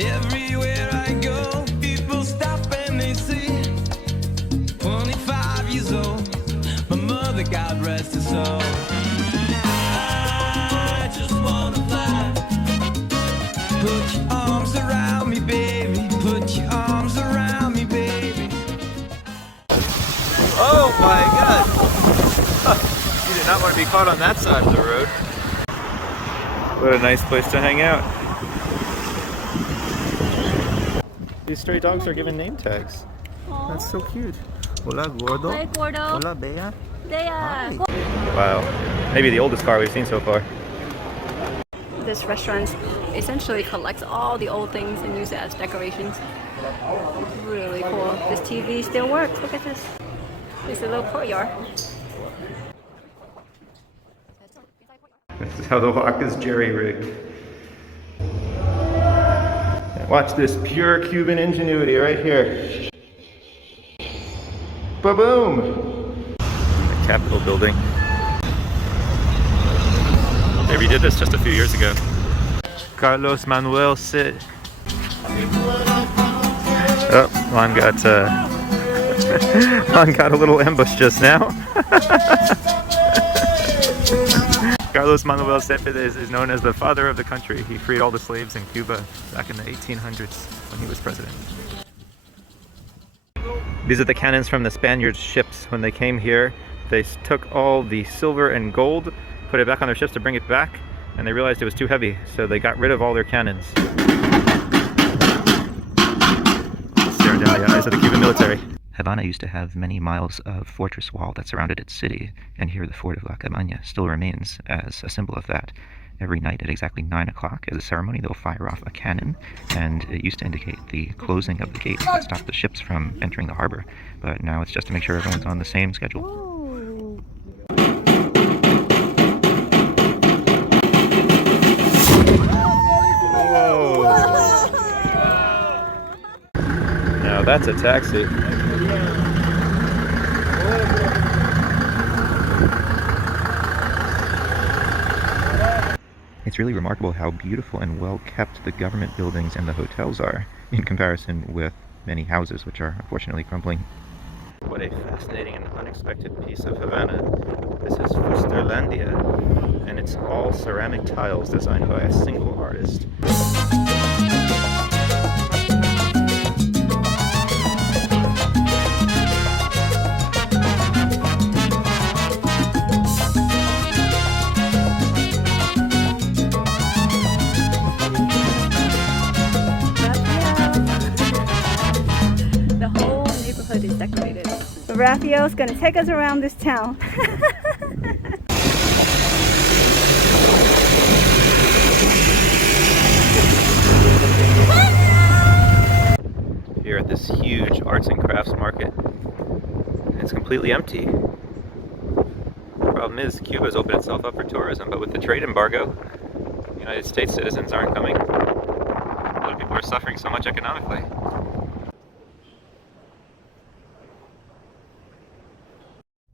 Everywhere I go, people stop and they see 25 years old, my mother, God rest her soul. I just wanna fly. Put your arms around me, baby. Put your arms around me, baby. Oh my God! You did not want to be caught on that side of the road. What a nice place to hang out. These stray dogs are given name tags. Aww. That's so cute. Hola, gordo. Hi, gordo. Hola, bella. Hi. Wow. Maybe the oldest car we've seen so far. This restaurant essentially collects all the old things and uses it as decorations. Really cool. This TV still works. Look at this. It's a little courtyard. This is how the walk is jerry-rigged. Watch this pure Cuban ingenuity right here. Ba-boom! The Capitol building. They redid this just a few years ago. Carlos Manuel Cid. Oh, Juan got Juan got a little ambush just now. Carlos Manuel Cid is known as the father of the country. He freed all the slaves in Cuba back in the 1800s when he was president. These are the cannons from the Spaniards' ships. When they came here, they took all the silver and gold, put it back on their ships to bring it back, and they realized it was too heavy, so they got rid of all their cannons. Staring down the eyes of the Cuban military. Havana used to have many miles of fortress wall that surrounded its city, and here the fort of La Cabaña still remains as a symbol of that. Every night at exactly 9 o'clock, as a ceremony, they'll fire off a cannon, and it used to indicate the closing of the gates that stopped the ships from entering the harbor. But now it's just to make sure everyone's on the same schedule. Whoa! Now that's a taxi. It's really remarkable how beautiful and well kept the government buildings and the hotels are in comparison with many houses which are unfortunately crumbling. What a fascinating and unexpected piece of Havana. This is Fusterlandia, and it's all ceramic tiles designed by a single artist. Raphael's gonna take us around this town. Here at this huge arts and crafts market, it's completely empty. The problem is Cuba's opened itself up for tourism, but with the trade embargo, United States citizens aren't coming. A lot of people are suffering so much economically.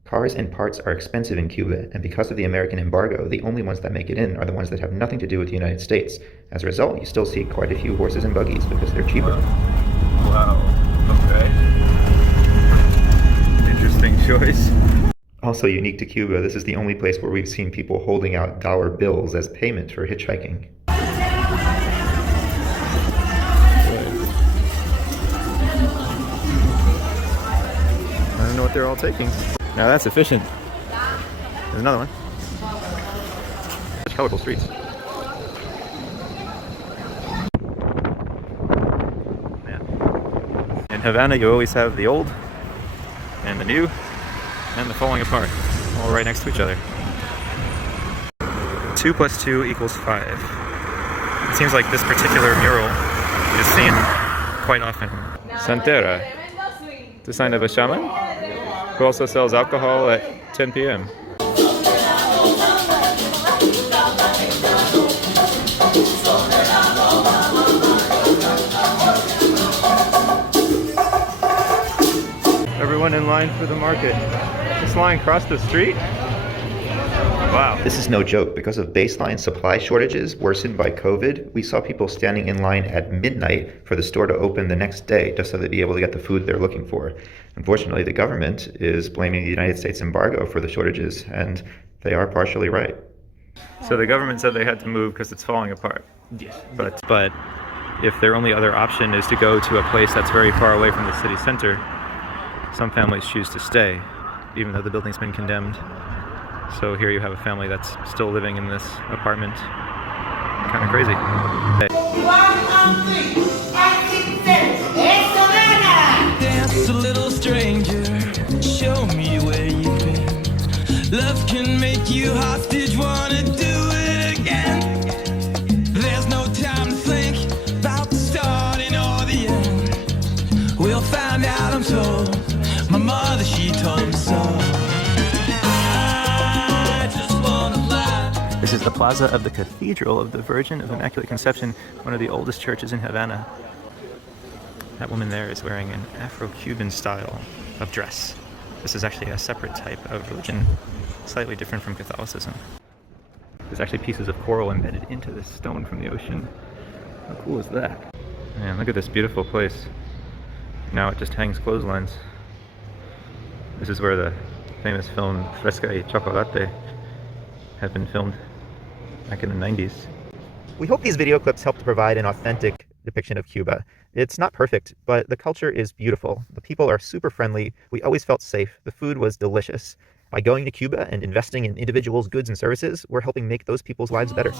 Cars and parts are expensive in Cuba, and because of the American embargo, the only ones that make it in are the ones that have nothing to do with the United States. As a result, you still see quite a few horses and buggies because they're cheaper. Wow, okay. Interesting choice. Also unique to Cuba, this is the only place where we've seen people holding out dollar bills as payment for hitchhiking. I don't know what they're all taking. Now that's efficient. There's another one. Such colorful streets. Yeah. In Havana, you always have the old, and the new, and the falling apart, all right next to each other. 2 + 2 = 5. It seems like this particular mural is seen quite often. Santera, the sign of a shaman, who also sells alcohol at 10 p.m. Everyone in line for the market. This line crossed the street? Wow. This is no joke. Because of baseline supply shortages worsened by COVID, we saw people standing in line at midnight for the store to open the next day just so they'd be able to get the food they're looking for. Unfortunately, the government is blaming the United States embargo for the shortages, and they are partially right. So the government said they had to move because it's falling apart. Yes. But if their only other option is to go to a place that's very far away from the city center, some families choose to stay, even though the building's been condemned. So here you have a family that's still living in this apartment. Kind of crazy. Dance a little stranger, show me where you've been. Love can make you hostage, wanna do it again. There's no time to think about the starting or the end. We'll find out, I'm told. My mother, she told me so. This is the plaza of the Cathedral of the Virgin of Immaculate Conception, one of the oldest churches in Havana. That woman there is wearing an Afro-Cuban style of dress. This is actually a separate type of religion, slightly different from Catholicism. There's actually pieces of coral embedded into this stone from the ocean. How cool is that? Man, look at this beautiful place. Now it just hangs clotheslines. This is where the famous film Fresca y Chocolate had been filmed back in the 90s. We hope these video clips help to provide an authentic depiction of Cuba. It's not perfect, but the culture is beautiful. The people are super friendly. We always felt safe. The food was delicious. By going to Cuba and investing in individuals' goods and services, we're helping make those people's lives better.